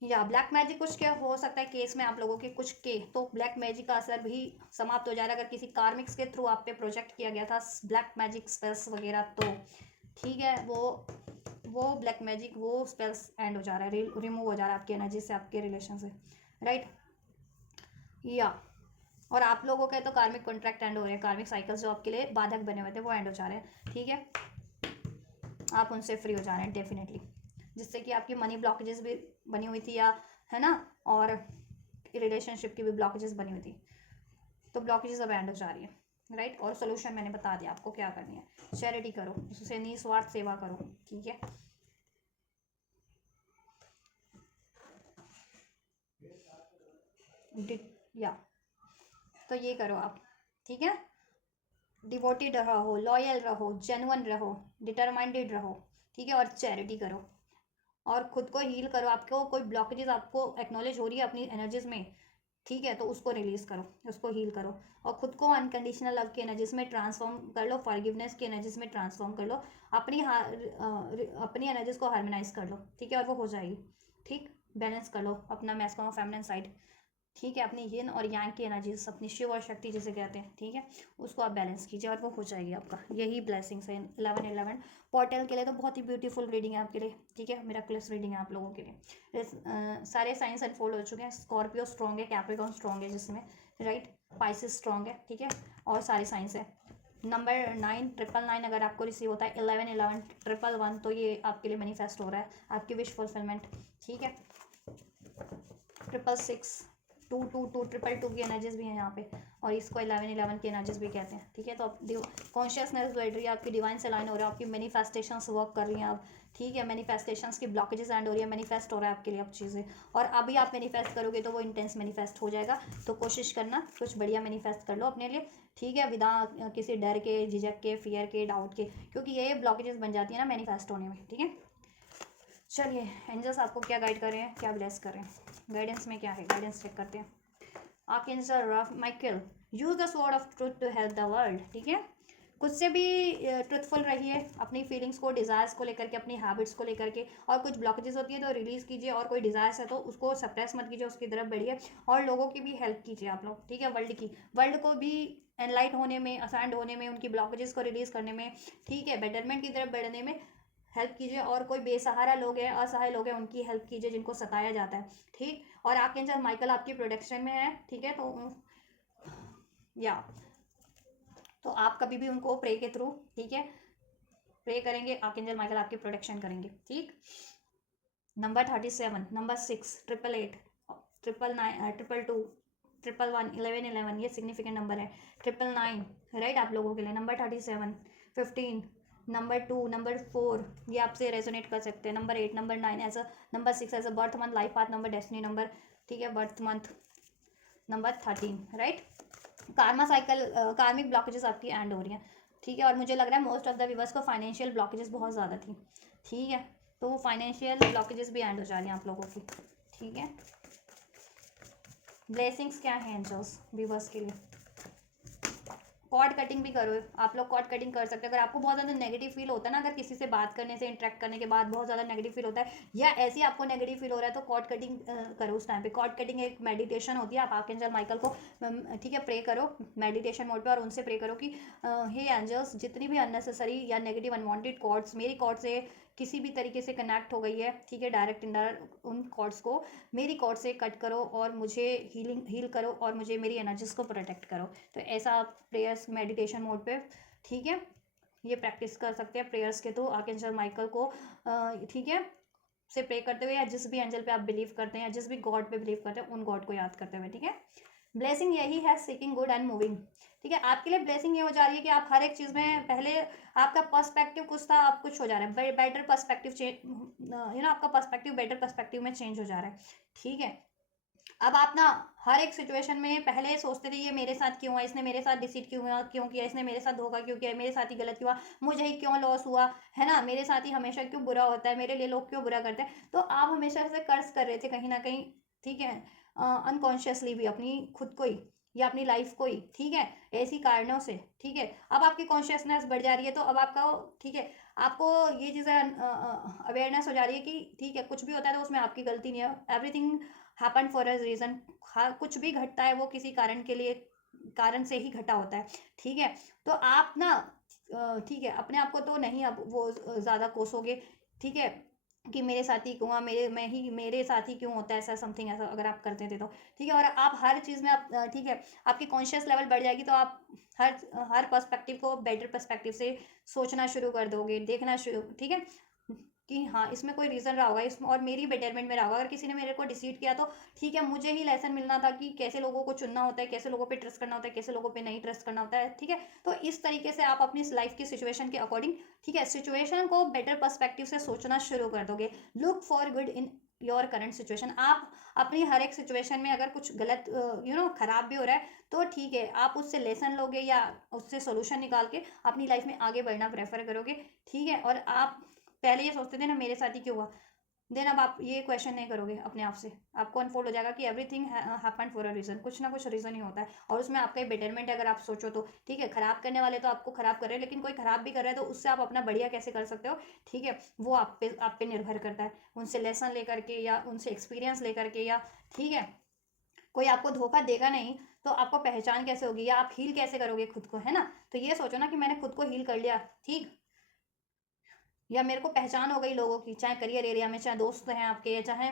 या ब्लैक मैजिक कुछ क्या हो सकता है केस में आप लोगों के कुछ के, तो ब्लैक मैजिक का असर भी समाप्त हो जा रहा है अगर किसी कार्मिक्स के थ्रू आप पे प्रोजेक्ट किया गया था ब्लैक मैजिक स्पेल्स वगैरह, तो ठीक है, वो ब्लैक मैजिक वो स्पेल्स एंड हो जा रहा है, रिमूव हो जा रहा है आपकी एनर्जी से, आपके रिलेशन से, राइट, या और आप लोगों के तो कार्मिक कॉन्ट्रैक्ट एंड हो रहे हैं, कार्मिक साइकिल्स जो आपके लिए बाधक बने हुए थे वो एंड हो जा रहे हैं, ठीक है, आप उनसे फ्री हो जा रहे हैं डेफिनेटली, जिससे कि आपकी मनी ब्लॉकेजेस भी बनी हुई थी, या है ना, और रिलेशनशिप की भी ब्लॉकेजेस बनी हुई थी, तो ब्लॉकेजेस अब एंड हो जा रही है, राइट। और सोल्यूशन मैंने बता दिया आपको क्या करनी है, चैरिटी करो, उससे निस्वार्थ सेवा करो, ठीक है, या तो ये करो आप, ठीक है, डिवोटेड रहो, लॉयल रहो, जेन्युइन रहो, डिटरमाइंडेड रहो, ठीक है, और चैरिटी करो और खुद को हील करो। आपको कोई ब्लॉकेजेस आपको एक्नॉलेज हो रही है अपनी एनर्जीज में, ठीक है, तो उसको रिलीज करो, उसको हील करो और खुद को अनकंडीशनल लव की एनर्जीज में ट्रांसफॉर्म कर लो, फॉरगिवनेस की एनर्जीज में ट्रांसफॉर्म कर लो, अपनी एनर्जीज को हार्मोनाइज कर लो, ठीक है, और वो हो जाएगी, ठीक, बैलेंस कर लो अपना मैस्कुलिन और फेमिनिन साइड, ठीक है, अपनी यिन और यांग की एनर्जीज, अपनी शिव और शक्ति जिसे कहते हैं, ठीक है, उसको आप बैलेंस कीजिए और वो हो जाएगी आपका। यही ब्लेसिंग्स है 11-11 पोर्टल के लिए, तो बहुत ही ब्यूटीफुल रीडिंग है आपके लिए, ठीक है, मिराकुलस रीडिंग है आप लोगों के लिए। सारे साइंस अनफोल्ड हो चुके हैं, स्कॉर्पियो स्ट्रॉन्ग है, कैप्रिकॉर्न स्ट्रॉन्ग है जिसमें, राइट, पाइसिस स्ट्रॉन्ग है, ठीक है, और सारे साइंस है। नंबर 999 अगर आपको रिसीव होता है, 11-11-111, तो ये आपके लिए मैनिफेस्ट हो रहा है, आपकी विश फुलफिलमेंट, ठीक है, 666 222 222 की एनर्जीज भी हैं यहाँ पे, और इसको 11-11 की एनर्जीज भी कहते हैं, ठीक है। तो आप कॉन्शियसनेस बढ़ रही है आपकी, डिवाइन से लाइन हो रहा है, आपकी मैनिफेस्टेशंस वर्क कर रही हैं आप, ठीक है, मैनिफेस्टेशंस की ब्लॉकेजेस एंड हो रही है, मैनिफेस्ट हो रहा है आपके लिए अब चीज़ें, और अभी आप मैनिफेस्ट करोगे तो वो इंटेंस मैनिफेस्ट हो जाएगा। तो कोशिश करना कुछ बढ़िया मैनिफेस्ट कर लो अपने लिए, ठीक है, बिना किसी डर के, झिझक के, फियर के, डाउट के, क्योंकि ये ब्लॉकेजेस बन जाती है ना मैनिफेस्ट होने में, ठीक है। चलिए एंजल्स आपको क्या गाइड कर रहे हैं, क्या ब्लेस कर रहे हैं, गाइडेंस में क्या है, गाइडेंस चेक करते हैं। Archangel Michael, use the sword of truth to help the world, ठीक है, खुद से भी ट्रुथफुल रहिए अपनी फीलिंग्स को, डिज़ायर्स को लेकर के, अपनी हैबिट्स को लेकर के। और कुछ ब्लॉकेजेस होती है तो रिलीज़ कीजिए, और कोई डिज़ायर्स है तो उसको सप्रेस मत कीजिए, उसकी तरफ बढ़िए। और लोगों की भी हेल्प कीजिए आप लोग, ठीक है, वर्ल्ड को भी एनलाइट होने में, असाइंड होने में, उनकी ब्लॉकेजेस को रिलीज़ करने में, ठीक है, बेटरमेंट की तरफ बढ़ने में हेल्प कीजिए। और कोई बेसहारा लोग हैं, असहाय लोग हैं, उनकी हेल्प कीजिए जिनको सताया जाता है, ठीक। और आर्कएंजल माइकल आपकी प्रोटेक्शन में है, ठीक है, तो आप कभी भी उनको प्रे के थ्रू, ठीक है, प्रे करेंगे, आर्कएंजल माइकल आपकी प्रोटेक्शन करेंगे, ठीक। नंबर 37, नंबर 6, 888, 999, 222, 111, 1111, ये सिग्निफिकेंट नंबर है। 999, राइट, आप लोगों के लिए। नंबर 37, 15, नंबर 2, नंबर 4, ये आपसे रेजोनेट कर सकते हैं। Number 8, number 9 as a, number 6 as a birth month, life path number, destiny number, ठीक है, birth month. Number 13, right. Karma cycle, karmic blockages आपकी एंड हो रही हैं, ठीक है। और मुझे लग रहा है मोस्ट ऑफ द व्यूवर्स को फाइनेंशियल ब्लॉकेजेस बहुत ज़्यादा थी, ठीक है, तो वो फाइनेंशियल ब्लॉकेजेस भी एंड हो जा रही हैं आप लोगों की, ठीक है। ब्लेसिंग्स क्या है एंजल्स व्यूवर्स के लिए? कॉर्ड कटिंग भी करो, आप लोग कॉर्ड कटिंग कर सकते हैं। अगर आपको बहुत ज़्यादा नेगेटिव फील होता है ना, अगर किसी से बात करने से, इंटरेक्ट करने के बाद बहुत ज़्यादा नेगेटिव फील होता है, या ऐसे ही आपको नेगेटिव फील हो रहा है, तो कॉर्ड कटिंग करो उस टाइम पे। कॉर्ड कटिंग एक मेडिटेशन होती है, आप आर्कएंजल माइकल को, ठीक है, प्रे करो मेडिटेशन मोड पे, और उनसे प्रे करो कि हे एंजल्स, जितनी भी अननेसेसरी या नेगेटिव अनवांटेड कॉर्ड्स मेरी कॉर्ड से किसी भी तरीके से कनेक्ट हो गई है, ठीक है, डायरेक्ट इनडायरेक्ट, उन कॉर्ड्स को मेरी कॉर्ड से कट करो, और मुझे हील करो, और मुझे मेरी एनर्जीज को प्रोटेक्ट करो। तो ऐसा आप प्रेयर्स मेडिटेशन मोड पे, ठीक है, ये प्रैक्टिस कर सकते हैं प्रेयर्स के थ्रू आर्कएंजल माइकल को, ठीक है, से प्रे करते हुए, या जिस भी एंजल पे आप बिलीव करते हैं, या जिस भी गॉड पे बिलीव करते हैं, उन गॉड को याद करते हुए, ठीक है। ब्लेसिंग यही है, सीकिंग गुड एंड मूविंग, ठीक है। आपके लिए ब्लेसिंग ये हो जा रही है कि आप हर एक चीज़ में, पहले आपका पर्सपेक्टिव कुछ था, अब कुछ हो जा रहा है, बेटर पर्सपेक्टिव चेंज, आपका पर्सपेक्टिव बेटर पर्सपेक्टिव में चेंज हो जा रहा है, ठीक है। अब आप ना हर एक सिचुएशन में पहले सोचते थे ये मेरे साथ क्यों हुआ, इसने मेरे साथ डिसीट क्यों किया, इसने मेरे साथ धोखा क्यों किया, मेरे साथ ही गलत क्यों हुआ, मुझे ही क्यों लॉस हुआ, है ना, मेरे साथ ही हमेशा क्यों बुरा होता है, मेरे लिए लोग क्यों बुरा करते हैं। तो आप हमेशा से कर्ज कर रहे थे कहीं ना कहीं, ठीक है, अनकॉन्शियसली भी, अपनी खुद को ही या अपनी लाइफ को ही, ठीक है, ऐसी कारणों से, ठीक है। अब आपकी कॉन्शियसनेस बढ़ जा रही है, तो अब आपका, ठीक है, आपको ये चीज़ें अवेयरनेस हो जा रही है कि ठीक है, कुछ भी होता है तो उसमें आपकी गलती नहीं है, everything happen for a reason. कुछ भी घटता है वो किसी कारण के लिए, कारण से ही घटा होता है, ठीक है। तो आप ना, ठीक है, अपने आप को तो नहीं अब वो ज़्यादा कोसोगे, ठीक है, कि मेरे साथ ही क्यों हुआ, मेरे साथ ही क्यों होता है ऐसा, समथिंग ऐसा अगर आप करते थे तो, ठीक है। और आप हर चीज़ में आप, ठीक है, आपकी कॉन्शियस लेवल बढ़ जाएगी, तो आप हर हर पर्सपेक्टिव को बेटर पर्सपेक्टिव से सोचना शुरू कर दोगे, देखना शुरू, ठीक है, कि हाँ इसमें कोई रीज़न रहा होगा, इसमें और मेरी बेटरमेंट में रहा होगा। अगर किसी ने मेरे को डिसीट किया तो ठीक है, मुझे ही लेसन मिलना था कि कैसे लोगों को चुनना होता है, कैसे लोगों पे ट्रस्ट करना होता है, कैसे लोगों पे नहीं ट्रस्ट करना होता है, ठीक है। तो इस तरीके से आप अपनी लाइफ की सिचुएशन के अकॉर्डिंग, ठीक है, सिचुएशन को बेटर पर्सपेक्टिव से सोचना शुरू कर दोगे। Look for good in your current situation. आप अपनी हर एक सिचुएशन में अगर कुछ गलत, खराब भी हो रहा है, तो ठीक है, आप उससे लेसन लोगे या उससे सोल्यूशन निकाल के अपनी लाइफ में आगे बढ़ना प्रेफर करोगे, ठीक है। और आप पहले ये सोचते थे ना मेरे साथ ही क्यों हुआ, देन अब आप ये क्वेश्चन नहीं करोगे अपने आप से, आपको अनफोल्ड हो जाएगा कि everything happen for a reason, कुछ ना कुछ रीज़न ही होता है, और उसमें आपका ही बेटरमेंट है अगर आप सोचो तो, ठीक है। खराब करने वाले तो आपको खराब कर रहे हैं, लेकिन कोई खराब भी कर रहा है तो उससे आप अपना बढ़िया कैसे कर सकते हो, ठीक है, वो आप पे निर्भर करता है, उनसे लेसन लेकर के, या उनसे एक्सपीरियंस लेकर के, या, ठीक है, कोई आपको धोखा देगा नहीं तो आपको पहचान कैसे होगी, या आप हील कैसे करोगे खुद को, है ना। तो ये सोचो ना कि मैंने खुद को हील कर लिया, ठीक, या मेरे को पहचान हो गई लोगों की, चाहे करियर एरिया में, चाहे दोस्त हैं आपके, या चाहे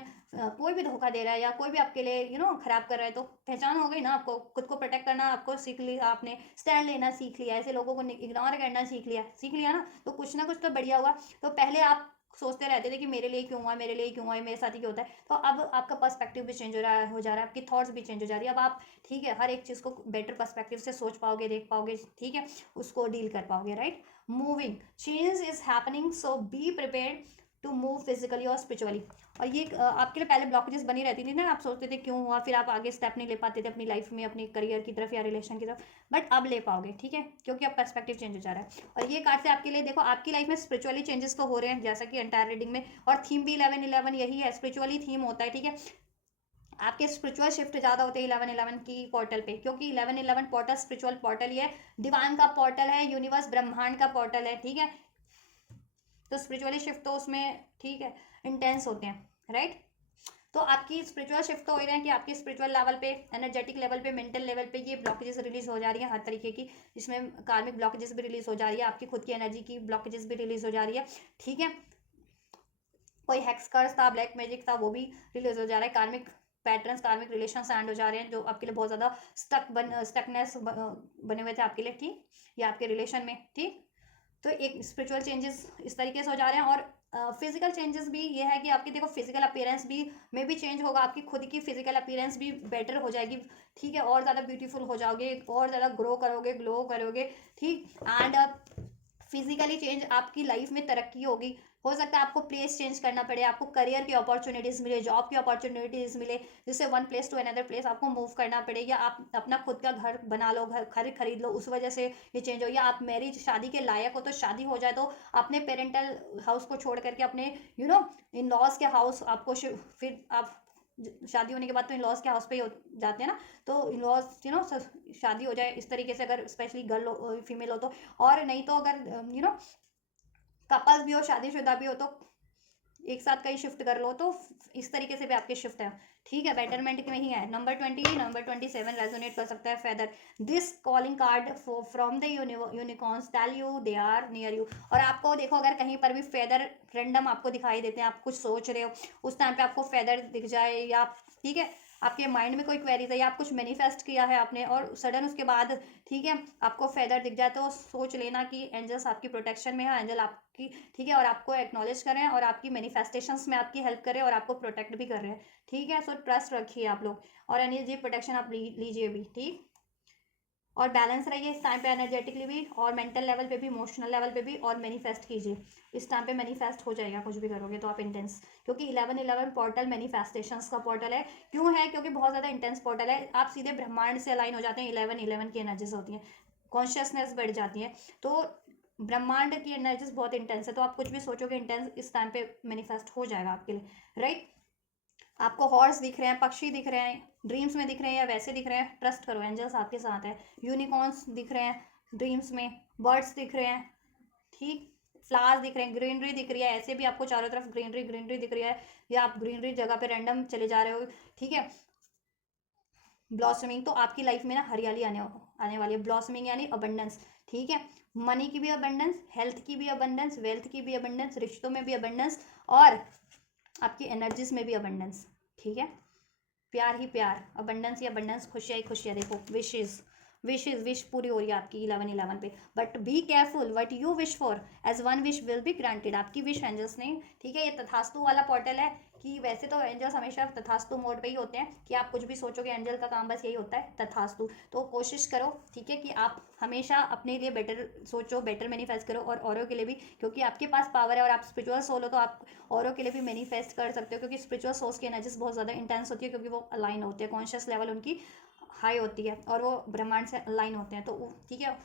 कोई भी धोखा दे रहा है, या कोई भी आपके लिए खराब कर रहा है, तो पहचान हो गई ना आपको, खुद को प्रोटेक्ट करना आपको सीख लिया आपने, स्टैंड लेना सीख लिया, ऐसे लोगों को इग्नोर करना सीख लिया ना, तो कुछ ना कुछ तो बढ़िया हुआ। तो पहले आप सोचते रहते थे कि मेरे लिए क्यों हुआ, मेरे लिए क्यों हुआ, मेरे साथ ही क्यों होता है, तो अब आपका पर्सपेक्टिव भी चेंज हो जा रहा है, आपकी थॉट्स भी चेंज हो जा रही है। अब आप, ठीक है, हर एक चीज़ को बेटर पर्सपेक्टिव से सोच पाओगे, देख पाओगे, ठीक है, उसको डील कर पाओगे, right. Moving, change is happening, so be prepared to move physically और स्पिरिचुअली। और ये आपके लिए पहले ब्लॉकेजेस बनी रहती थी ना, आप सोचते थे क्यों हुआ, फिर आप आगे स्टेप नहीं ले पाते थे अपनी लाइफ में, अपनी करियर की तरफ या रिलेशन की तरफ, बट अब ले पाओगे, ठीक है, क्योंकि अब पर्सपेक्टिव चेंज हो जा रहा है। और ये कार्ड से आपके लिए देखो, आपकी लाइफ में स्पिरिचुअली चेंजेस तो हो रहे हैं, जैसा कि एंटायर रीडिंग में, और थीम भी 11-11 यही है, स्पिरिचुअली थीम होता है, ठीक है। आपके स्पिरिचुअल शिफ्ट ज़्यादा होते हैं 11-11 की पोर्टल पे, क्योंकि 11-11 पोर्टल स्पिरिचुअल पोर्टल ही है, डिवाइन का पोर्टल है, यूनिवर्स ब्रह्मांड का पोर्टल है, ठीक है। तो स्पिरिचुअली शिफ्ट तो उसमें ठीक है इंटेंस होते हैं, राइट। तो आपकी स्पिरिचुअल शिफ्ट तो हो रही है कि आपकी स्पिरिचुअल लेवल पे, एनर्जेटिक लेवल पे, मेंटल लेवल पे ये ब्लॉकेजेस रिलीज हो जा रही है हर तरीके की, जिसमें कार्मिक ब्लॉकेजेस भी रिलीज हो जा रही है, आपकी खुद की एनर्जी की ब्लॉकेजेस भी रिलीज हो जा रही है, ठीक है। कोई हेक्स कर्स था, ब्लैक मैजिक था, वो भी रिलीज हो जा रहा है, कार्मिक पैटर्न्स, कार्मिक रिलेशन एंड हो जा रहे हैं जो आपके लिए बहुत ज़्यादा स्टकनेस बने हुए थे आपके लिए, ठीक, या आपके रिलेशन में, ठीक। तो एक स्पिरिचुअल चेंजेस इस तरीके से हो जा रहे हैं। और फिजिकल चेंजेस भी ये है कि आपकी देखो फिजिकल अपीयरेंस भी में भी चेंज होगा, आपकी खुद की फिजिकल अपीयरेंस भी बेटर हो जाएगी, ठीक है, और ज़्यादा ब्यूटीफुल हो जाओगे, और ज़्यादा ग्रो करोगे, ग्लो करोगे, ठीक। एंड फिजिकली चेंज, आपकी लाइफ में तरक्की होगी, हो सकता है आपको प्लेस चेंज करना पड़े, आपको करियर की अपॉर्चुनिटीज़ मिले, जॉब की अपॉर्चुनिटीज़ मिले, जिससे one place to another place आपको मूव करना पड़े, या आप अपना खुद का घर बना लो, घर खरीद लो, उस वजह से ये चेंज हो, या आप मैरिज शादी के लायक हो तो शादी हो जाए तो अपने पेरेंटल हाउस को छोड़ करके अपने इन लॉज के हाउस आपको फिर आप शादी होने के बाद तो इन लॉज के हाउस पे ही जाते हैं ना, तो इन लॉज शादी हो जाए इस तरीके से, अगर स्पेशली गर्ल हो फीमेल हो तो, और नहीं तो अगर कपल्स भी हो, शादीशुदा भी हो तो एक साथ कहीं शिफ्ट कर लो, तो इस तरीके से भी आपके शिफ्ट है, ठीक है, बेटरमेंट में ही है। नंबर 20, नंबर 27 रेजोनेट कर सकता है feather, this calling card from the unicorns tell you they are near you. और आपको देखो अगर कहीं पर भी फेदर रेंडम आपको दिखाई देते हैं, आप कुछ सोच रहे हो उस टाइम पे आपको फेदर दिख जाए, या ठीक है आपके माइंड में कोई क्वेरीज है, या आप कुछ मैनिफेस्ट किया है आपने और सडन उसके बाद, ठीक है, आपको फेदर दिख जाए, तो सोच लेना कि एंजल्स आपकी प्रोटेक्शन में है, एंजल आपकी, ठीक है, और आपको एक्नॉलेज कर रहे हैं, और आपकी मैनिफेस्टेशंस में आपकी हेल्प कर रहे हैं, और आपको प्रोटेक्ट भी कर रहे हैं, ठीक है। सो ट्रस्ट रखिए आप लोग, और एनर्जी प्रोटेक्शन आप लीजिए भी, ठीक। और बैलेंस रहिए इस टाइम पे, एनर्जेटिकली भी, और मेंटल लेवल पे भी, इमोशनल लेवल पे भी, और मैनिफेस्ट कीजिए इस टाइम पे, मैनिफेस्ट हो जाएगा कुछ भी करोगे तो आप इंटेंस, क्योंकि 11-11 पोर्टल मैनिफेस्टेशंस का पोर्टल है। क्यों है? क्योंकि बहुत ज़्यादा इंटेंस पोर्टल है, आप सीधे ब्रह्मांड से अलाइन हो जाते हैं, 11-11 की एनर्जीज होती हैं, कॉन्शियसनेस बढ़ जाती है, तो ब्रह्मांड की एनर्जीज बहुत इंटेंस है, तो आप कुछ भी सोचोगे इंटेंस इस टाइम पे मैनिफेस्ट हो जाएगा आपके लिए, राइट। आपको हॉर्स दिख रहे हैं, पक्षी दिख रहे हैं, ड्रीम्स में दिख रहे हैं, या वैसे दिख रहे हैं, ट्रस्ट करो एंजल्स आपके साथ है। यूनिकॉर्न्स दिख रहे हैं ड्रीम्स में, बर्ड्स दिख रहे हैं, ठीक, फ्लावर्स दिख रहे हैं, ग्रीनरी दिख रही है, ऐसे भी आपको चारों तरफ ग्रीनरी ग्रीनरी दिख रही है, या आप ग्रीनरी जगह पे रैंडम चले जा रहे हो, ठीक है, ब्लॉसमिंग, तो आपकी लाइफ में ना हरियाली आने वाली है, ब्लॉसमिंग यानी अबंडेंस, ठीक है, मनी की भी अबंडेंस, हेल्थ की भी अबंडेंस, वेल्थ की भी अबंडेंस, रिश्तों में भी अबंडेंस, और आपकी एनर्जीज में भी अबंडेंस, ठीक है, प्यार ही प्यार, अबंडेंस ही अबंडेंस, खुशियाँ ही खुशियाँ, देखो विश पूरी हो रही है आपकी 11-11 पे, but be careful what you wish for, as one wish will be granted, आपकी विश एंजल्स ने, ठीक है, ये तथास्तु वाला पोर्टल है, कि वैसे तो एंजल्स हमेशा तथास्तु मोड पे ही होते हैं, कि आप कुछ भी सोचोगे एंजल का काम बस यही होता है तथास्तु, तो कोशिश करो, ठीक है, कि आप हमेशा अपने लिए बेटर सोचो, बेटर मैनिफेस्ट करो, और औरों के लिए भी, क्योंकि आपके पास पावर है, और आप स्पिरिचुअल सोल हो, तो आप औरों के लिए भी मैनिफेस्ट कर सकते हो, क्योंकि स्पिरिचुअल सोल्स की एनर्जीज बहुत ज़्यादा इंटेंस होती है, क्योंकि वो अलाइन होते हैं, कॉन्शियस लेवल उनकी हाई होती है, और वो ब्रह्मांड से अलाइन होते हैं, तो ठीक है,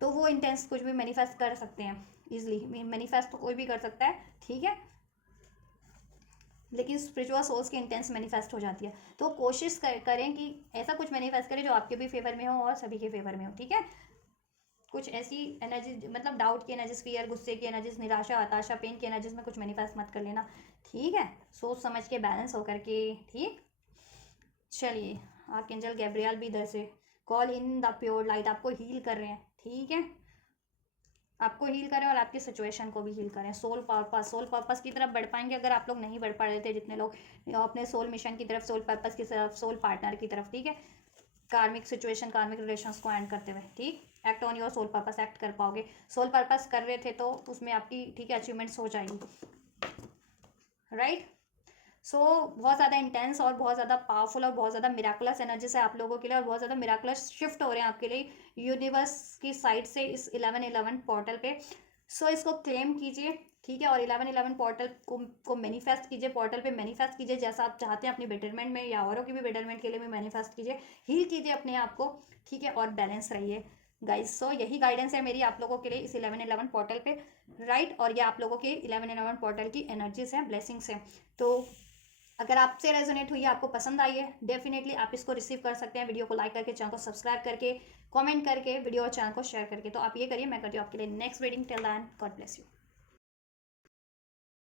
तो वो इंटेंस कुछ भी मैनिफेस्ट कर सकते हैं इजिली, मैनिफेस्ट तो कोई भी कर सकता है, ठीक है, लेकिन स्पिरिचुअल सोल्स की इंटेंस मैनिफेस्ट हो जाती है, तो कोशिश करें कि ऐसा कुछ मैनिफेस्ट करें जो आपके भी फेवर में हो और सभी के फेवर में हो, ठीक है। कुछ ऐसी एनर्जी, मतलब डाउट की एनर्जीज, फियर, गुस्से की एनर्जीज, निराशा, हताशा, पेन की एनर्जीज में कुछ मैनिफेस्ट मत कर लेना, ठीक है, सोच समझ के बैलेंस होकर के, ठीक। चलिए, आर्कएंजल गैब्रियल भी इधर से call in the pure light, आपको हील कर रहे हैं, ठीक है, आपको हील करें और आपकी सिचुएशन को भी हील करें, सोल पर्पस की तरफ बढ़ पाएंगे अगर आप लोग नहीं बढ़ पा रहे थे, जितने लोग अपने सोल मिशन की तरफ, सोल पर्पस की तरफ, सोल पार्टनर की तरफ, ठीक है, कार्मिक सिचुएशन, कार्मिक रिलेशंस को एंड करते हुए, ठीक, act on your soul purpose, act कर पाओगे, सोल पर्पस कर रहे थे तो उसमें आपकी, ठीक है, अचीवमेंट्स हो जाएंगी, राइट। सो बहुत ज़्यादा इंटेंस और बहुत ज़्यादा पावरफुल और बहुत ज़्यादा मिराकुलस एनर्जी है आप लोगों के लिए, और बहुत ज़्यादा मिराकुलस शिफ्ट हो रहे हैं आपके लिए यूनिवर्स की साइड से इस 11-11 पोर्टल पे। सो इसको क्लेम कीजिए, ठीक है, और 11-11 पोर्टल को मैनिफेस्ट कीजिए, पोर्टल पे मैनिफेस्ट कीजिए जैसा आप चाहते हैं अपनी बेटरमेंट में, या औरों की भी बेटरमेंट के लिए भी मैनिफेस्ट कीजिए, हील कीजिए अपने आप को, ठीक है, और बैलेंस रहिए गाइस। सो यही गाइडेंस है मेरी आप लोगों के लिए इस 11-11 पोर्टल पे, राइट, और ये आप लोगों के 11-11 पोर्टल की एनर्जीज हैं, ब्लेसिंग्स हैं, तो अगर आपसे रेजोनेट हुई है, आपको पसंद आई है, डेफिनेटली आप इसको रिसीव कर सकते हैं वीडियो को लाइक करके, चैनल को सब्सक्राइब करके, कमेंट करके, वीडियो और चैनल को शेयर करके। तो आप ये करिए, मैं करती हूँ आपके लिए next reading. Till then, God bless you.